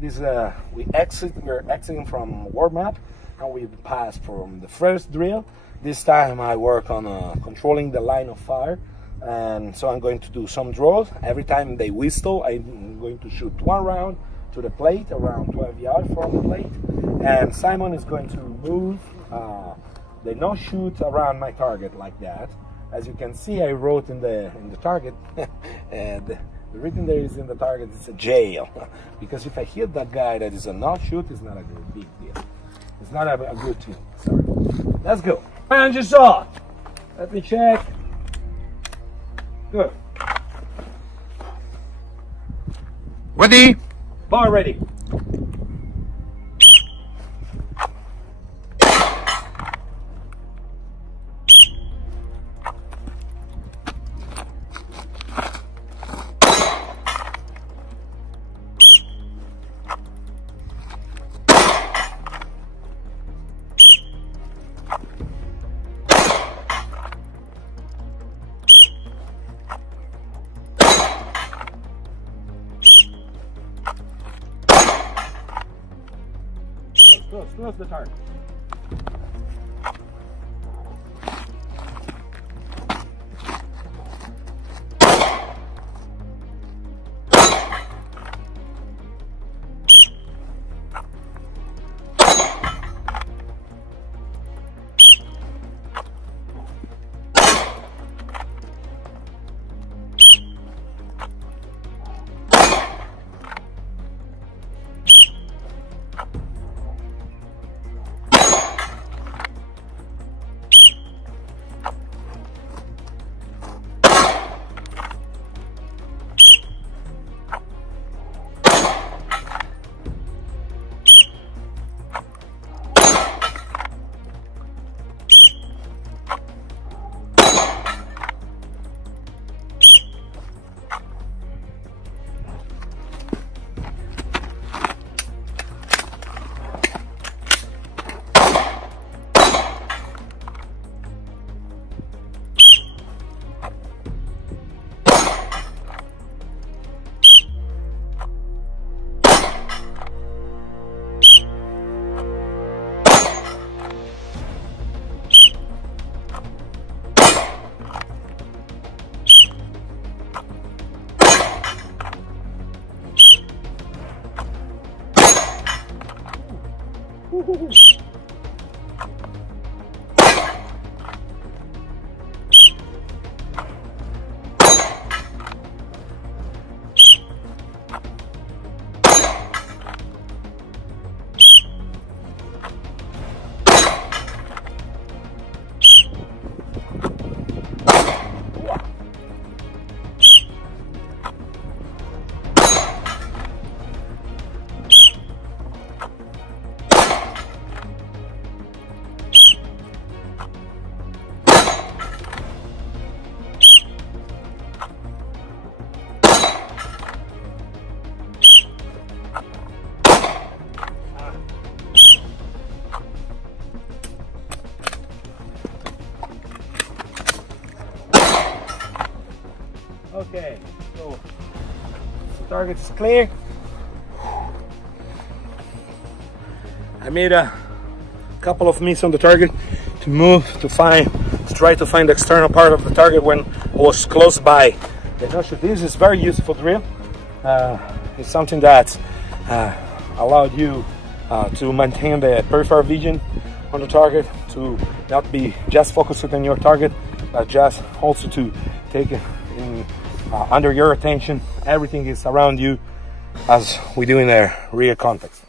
This we're exiting from world map, and we passed from the first drill. This time I work on controlling the line of fire, and so I'm going to do some draws. Every time they whistle, I'm going to shoot one round to the plate, around 12 yards from the plate, and Simon is going to move the no shoot around my target like that. As you can see, I wrote in the target, and the written there is in the target, it's a jail. Because if I hit that guy that is a no shoot, it's not a good big deal. It's not a good thing. Sorry. Let's go. And you saw. Let me check. Good. Ready? Bar ready. Close the target. Okay, so the target is clear. I made a couple of misses on the target to move to try to find the external part of the target when I was close by. This is very useful drill. It's something that allowed you to maintain the peripheral vision on the target, to not be just focused on your target, but just also to take it in, under your attention. Everything is around you, as we do in a real context.